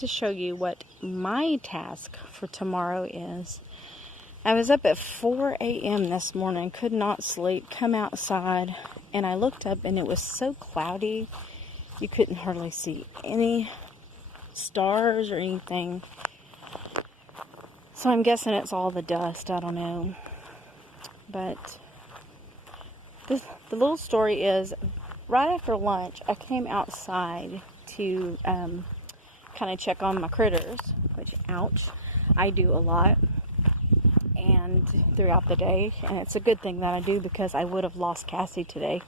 To show you what my task for tomorrow is. I was up at 4 a.m. this morning, could not sleep, come outside, and I looked up and it was so cloudy you couldn't hardly see any stars or anything. So I'm guessing it's all the dust, I don't know. But the little story is, right after lunch I came outside to kind of check on my critters, which, ouch, I do a lot and throughout the day, and it's a good thing that I do because I would have lost Cassie today.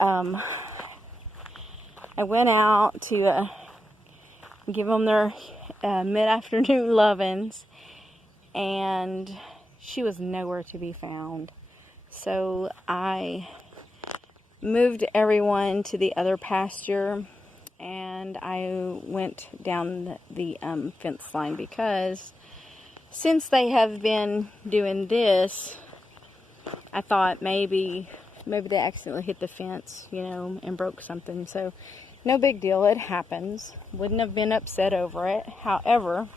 I went out to give them their mid-afternoon lovin's, and she was nowhere to be found. So I moved everyone to the other pasture, and I went down the fence line because since they have been doing this, I thought maybe they accidentally hit the fence, you know, and broke something. So no big deal, it happens. Wouldn't have been upset over it. However,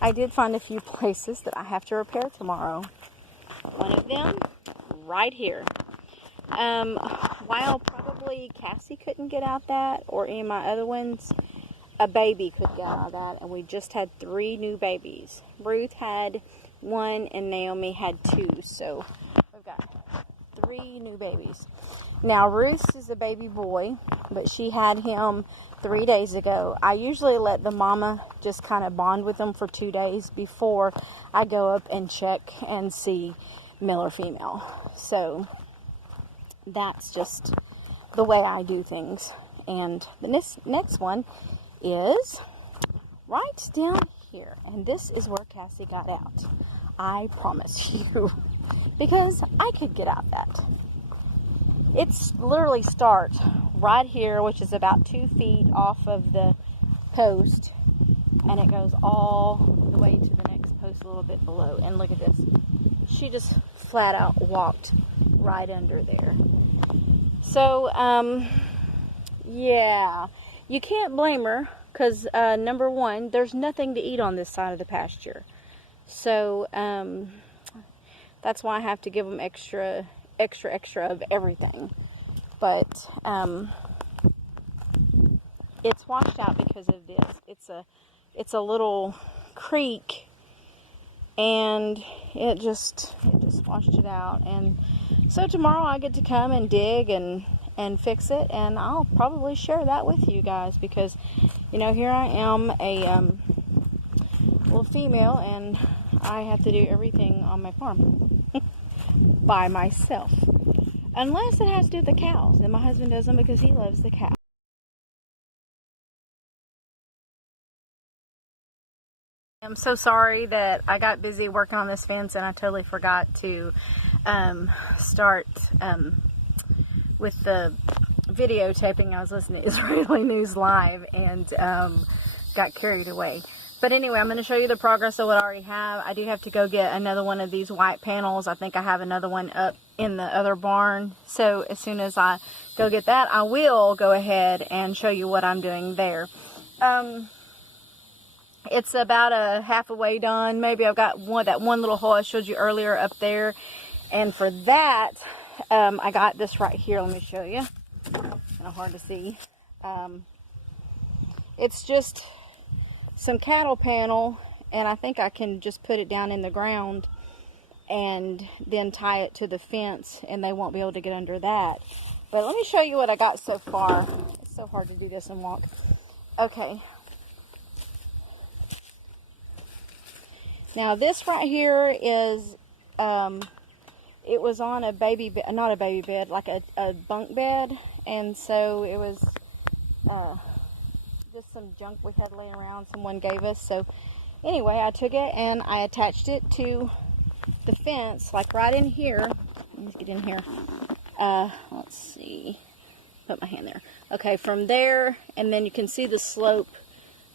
I did find a few places that I have to repair tomorrow. One of them right here. While probably Cassie couldn't get out that, or any of my other ones, a baby could get out of that, and we just had 3 new babies. Ruth had 1 and Naomi had 2, so we've got 3 new babies. Now Ruth is a baby boy, but she had him 3 days ago. I usually let the mama just kind of bond with them for 2 days before I go up and check and see male or female. So that's just the way I do things. And the next one is right down here, and this is where Cassie got out. I promise you, because I could get out that. It's literally start right here, which is about 2 feet off of the post, and it goes all the way to the next post a little bit below. And look at this, she just flat out walked right under there. So yeah, you can't blame her, because number one, there's nothing to eat on this side of the pasture. So that's why I have to give them extra of everything. But it's washed out because of this. It's a little creek, and it just washed it out. And so tomorrow I get to come and dig and fix it, and I'll probably share that with you guys, because, you know, here I am, a little female, and I have to do everything on my farm by myself, unless it has to do with the cows, and my husband doesn't, because he loves the cows. I'm so sorry that I got busy working on this fence and I totally forgot to start with the videotaping. I was listening to Israeli News Live and got carried away. But anyway, I'm going to show you the progress of what I already have. I do have to go get another one of these white panels. I think I have another one up in the other barn. So as soon as I go get that, I will go ahead and show you what I'm doing there. It's about a half a way done. Maybe I've got that one little hole I showed you earlier up there. And for that, I got this right here. Let me show you. Kind of hard to see. It's just some cattle panel, and I think I can just put it down in the ground and then tie it to the fence, and they won't be able to get under that. But let me show you what I got so far. It's so hard to do this and walk. Okay. Now this right here is, it was on a baby bed, not a baby bed, like a bunk bed, and so it was just some junk we had laying around, someone gave us. So anyway, I took it and I attached it to the fence, like right in here. Let's get in here. Let's see, put my hand there. Okay, from there, and then you can see the slope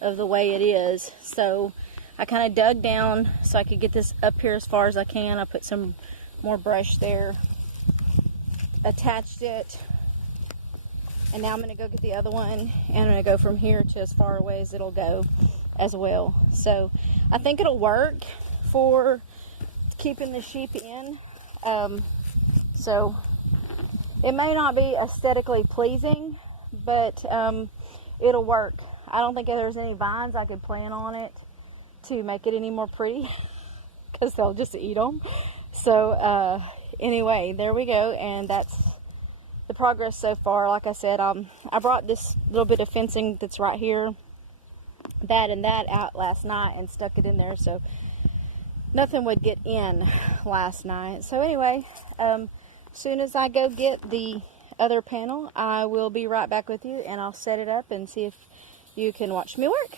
of the way it is. So I kind of dug down so I could get this up here as far as I can. I put some more brush there, attached it, and now I'm going to go get the other one, and I'm going to go from here to as far away as it'll go. as well. So I think it'll work for keeping the sheep in. So it may not be aesthetically pleasing, but it'll work. I don't think there's any vines I could plant on it to make it any more pretty, because they'll just eat them. So anyway, there we go, and that's the progress so far. Like I said, I brought this little bit of fencing that's right here, that and that, out last night and stuck it in there so nothing would get in last night. So anyway, soon as I go get the other panel, I will be right back with you, and I'll set it up and see if you can watch me work.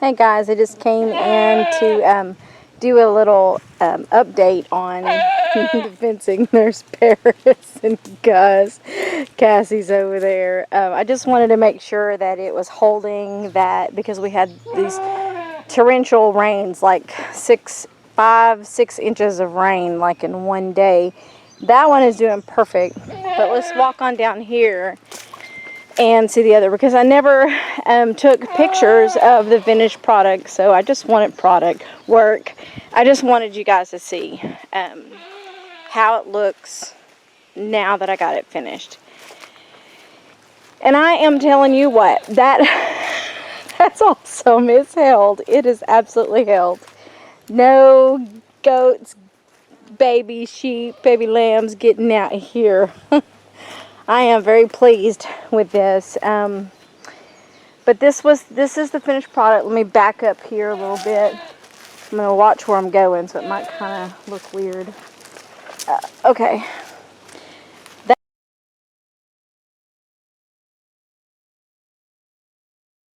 Hey guys, I just came in to do a little update on the fencing. There's Paris and Gus. Cassie's over there. I just wanted to make sure that it was holding that, because we had these torrential rains, like 6 inches of rain like in one day. That one is doing perfect. But let's walk on down here and see the other, because I never took pictures of the finished product, so I just wanted product work. I just wanted you guys to see how it looks now that I got it finished. And I am telling you what, that's awesome. It's held. It is absolutely held. No goats, baby sheep, baby lambs getting out of here. I am very pleased with this. But this is the finished product. Let me back up here a little bit. I'm going to watch where I'm going, so it might kind of look weird. Okay,